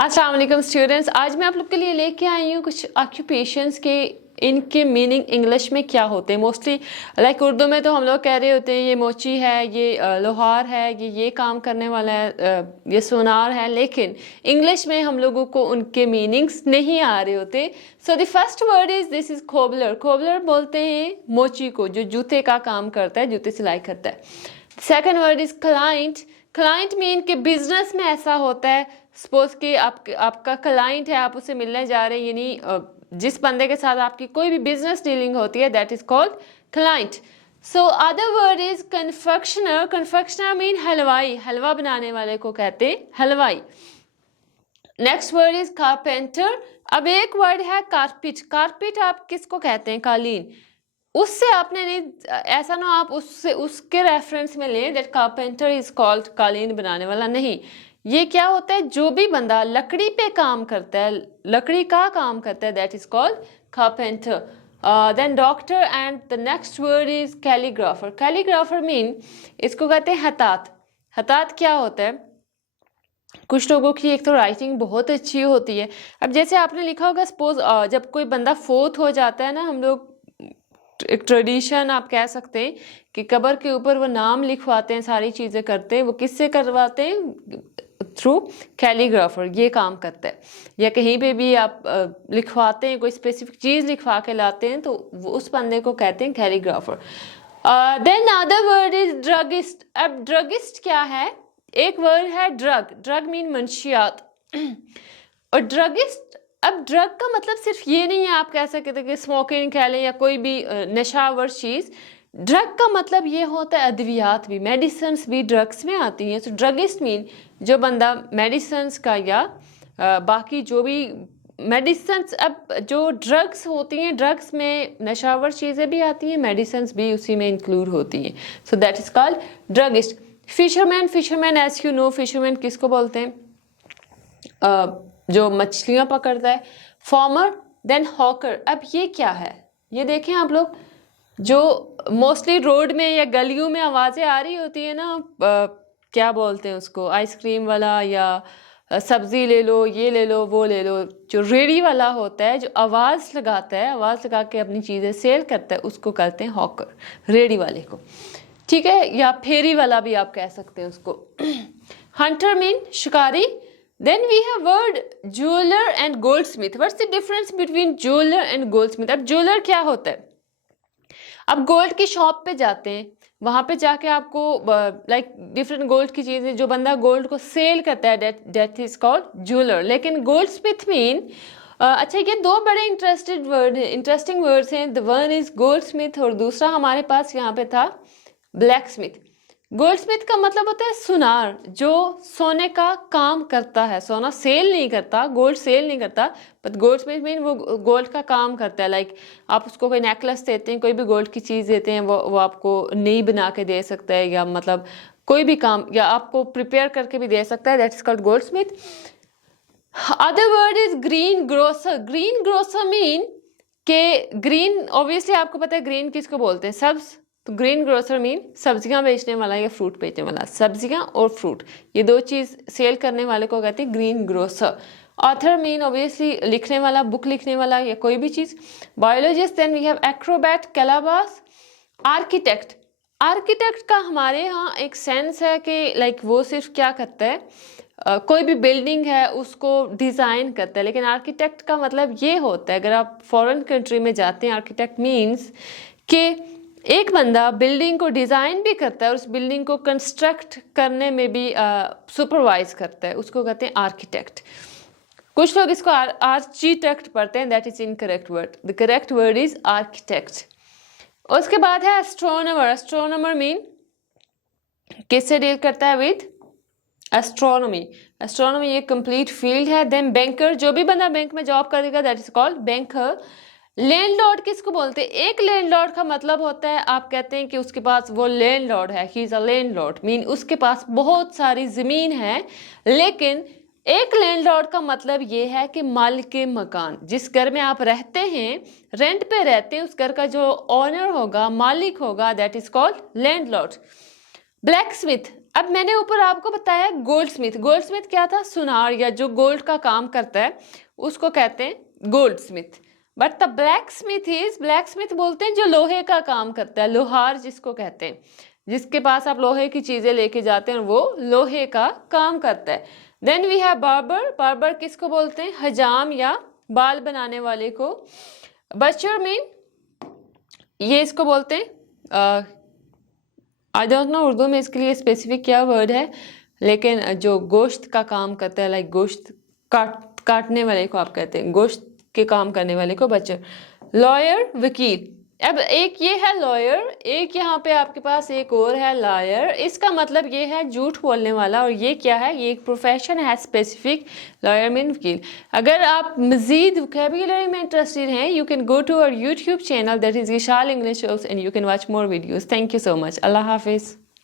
अस्सलाम वालेकुम स्टूडेंट्स, आज मैं आप लोग के लिए लेके आई हूँ कुछ ऑक्यूपेशंस के इनके मीनिंग इंग्लिश में क्या होते हैं। मोस्टली लाइक उर्दू में तो हम लोग कह रहे होते हैं ये मोची है, ये लोहार है, ये काम करने वाला है, ये सोनार है, लेकिन इंग्लिश में हम लोगों को उनके मीनिंग्स नहीं आ रहे होते। So the first word is this is cobbler. Cobbler बोलते हैं मोची को जो जूते का काम करता है, जूते सिलाई करता है। Second word is client. Client mean के बिजनेस में ऐसा होता है, सपोज कि आपका क्लाइंट है, आप उससे मिलने जा रहे हैं, यानी जिस बंदे के साथ आपकी कोई भी बिजनेस डीलिंग होती है, that is called client. So other word is confectioner. Confectioner mean हलवाई, हलवा बनाने वाले को कहते हैं हलवाई। Next word is carpenter. अब एक वर्ड है कारपेट। कारपेट आप किसको कहते हैं? कालीन। उससे आपने नहीं, ऐसा ना आप उससे उसके रेफरेंस में लें दैट कारपेंटर इज कॉल्ड कालीन बनाने वाला, नहीं। ये क्या होता है? जो भी बंदा लकड़ी पे काम करता है, लकड़ी का काम करता है, that is called carpenter. Then doctor and the next word is calligrapher. Calligrapher mean इसको कहते हैं हतात। हतात क्या होता है? कुछ लोगों की एक तो राइटिंग बहुत अच्छी होती है। अब जैसे आपने लिखा होगा, सपोज जब कोई बंदा फोत हो जाता है ना, हम लोग एक ट्रेडिशन आप कह सकते हैं कि कब्र के ऊपर वो नाम लिखवाते हैं, सारी चीज़ें करते हैं। वो किससे करवाते हैं? थ्रू कैलीग्राफर, ये काम करता है। या कहीं पे भी आप लिखवाते हैं, कोई स्पेसिफिक चीज़ लिखवा के लाते हैं, तो वो उस बंदे को कहते हैं calligrapher. Then other word is druggist. अब ड्रगिस्ट क्या है? एक वर्ड है ड्रग। ड्रग मीन मंशियात और ड्रगिस्ट। अब ड्रग का मतलब सिर्फ ये नहीं है आप कह सकते थे कि स्मोकिंग कह लें या कोई भी नशावर चीज़। ड्रग का मतलब ये होता है अद्वियात भी, मेडिसिन्स भी ड्रग्स में आती हैं। सो ड्रगिस्ट मीन जो बंदा मेडिसिन्स का या बाकी जो भी मेडिसिन्स, अब जो ड्रग्स होती हैं, ड्रग्स में नशावर चीज़ें भी आती हैं, मेडिसिन्स भी उसी में इंक्लूड होती हैं। So that is called druggist. Fisherman. Fisherman as you know, fisherman किसको बोलते हैं? जो मछलियाँ पकड़ता है। फॉर्मर। Then hawker. अब ये क्या है? ये देखें आप लोग, जो मोस्टली रोड में या गलियों में आवाज़ें आ रही होती है ना, क्या बोलते हैं उसको, आइसक्रीम वाला या सब्ज़ी ले लो, ये ले लो, वो ले लो। जो रेडी वाला होता है, जो आवाज़ लगाता है, आवाज़ लगा के अपनी चीज़ें सेल करता है, उसको कहते हैं हॉकर, रेडी वाले को, ठीक है। या फेरी वाला भी आप कह सकते हैं उसको। हंटर मीन शिकारी। Then we have word jeweler and goldsmith. What's the difference between jeweler and goldsmith? अब jeweler क्या होता है? अब गोल्ड की शॉप पे जाते हैं, वहाँ पे जाके आपको लाइक डिफरेंट गोल्ड की चीज़ें, जो बंदा गोल्ड को सेल करता है, that is called jeweler। लेकिन goldsmith मीन अच्छा, ये दो बड़े इंटरेस्टिंग वर्ड्स हैं। द वन इज goldsmith और दूसरा हमारे पास यहाँ पे था blacksmith। गोल्डस्मिथ का मतलब होता है सुनार, जो सोने का काम करता है। सोना सेल नहीं करता, गोल्ड सेल नहीं करता, बट गोल्डस्मिथ मीन वो गोल्ड का काम करता है। लाइक आप उसको कोई नेकलेस देते हैं, कोई भी गोल्ड की चीज़ देते हैं, वो आपको नई बना के दे सकता है, या मतलब कोई भी काम, या आपको प्रिपेयर करके भी दे सकता है। That is called Goldsmith. Other word is green grocer. Green grocer mean के ग्रीन, ऑब्वियसली आपको पता है ग्रीन किसको बोलते हैं? सब्ज। तो ग्रीन ग्रोसर मीन सब्जियां बेचने वाला या फ्रूट बेचने वाला। सब्जियां और फ्रूट, ये दो चीज़ सेल करने वाले को कहते हैं green grocer. Author mean obviously लिखने वाला, बुक लिखने वाला या कोई भी चीज़। Biologist. Then we have acrobat, calabash. Architect. Architect का हमारे यहाँ एक सेंस है कि लाइक वो सिर्फ क्या करता है, कोई भी बिल्डिंग है उसको डिज़ाइन करता है। लेकिन आर्किटेक्ट का मतलब ये होता है, अगर आप फॉरेन कंट्री में जाते हैं, आर्किटेक्ट मीन्स कि एक बंदा बिल्डिंग को डिज़ाइन भी करता है और उस बिल्डिंग को कंस्ट्रक्ट करने में भी सुपरवाइज करता है, उसको कहते हैं आर्किटेक्ट। कुछ लोग इसको आर्किटेक्ट पढ़ते हैं, that is incorrect word. The correct word is architect. उसके बाद है एस्ट्रोनॉमर। एस्ट्रोनॉमर मीन किससे डील करता है? With astronomy. एस्ट्रोनॉमी ये कंप्लीट फील्ड है। देन बैंकर, जो भी बंदा बैंक में जॉब करेगा, that is called banker. Landlord किसको बोलते हैं? एक लैंडलॉर्ड का मतलब होता है, आप कहते हैं कि उसके पास वो लैंडलॉर्ड है, he is a landlord mean उसके पास बहुत सारी ज़मीन है। लेकिन एक लैंडलॉर्ड का मतलब ये है कि मालिक मकान, जिस घर में आप रहते हैं, रेंट पे रहते हैं, उस घर का जो ओनर होगा, मालिक होगा, that is called landlord. Black Smith. अब मैंने ऊपर आपको बताया गोल्ड स्मिथ। गोल्ड स्मिथ क्या था? सुनार या जो गोल्ड का काम करता है उसको कहते हैं gold Smith. But the black Smith is, black Smith बोलते हैं जो लोहे का काम करता है, लोहार जिसको कहते हैं, जिसके पास आप लोहे की चीजें लेके जाते हैं वो लोहे का काम करता है। Then we have barber. Barber किसको बोलते हैं? हजाम या बाल बनाने वाले को। बचर मीन ये इसको बोलते हैं, आई डोंट नो उर्दू में इसके लिए स्पेसिफिक क्या वर्ड है, लेकिन जो गोश्त का काम करता है, लाइक गोश्त काटने वाले को आप कहते हैं, गोश्त के काम करने वाले को बचर। लॉयर वकील। अब एक ये है लॉयर, एक यहाँ पे आपके पास एक और है लायर। इसका मतलब ये है झूठ बोलने वाला, और ये क्या है? ये एक प्रोफेशन है स्पेसिफिक। लॉयर मीन वकील। अगर आप मजीद वोकैबुलरी में इंटरेस्टेड हैं, you can go to our YouTube channel that is Vishal English and you can watch more videos. Thank you so much. अल्लाह हाफिज़।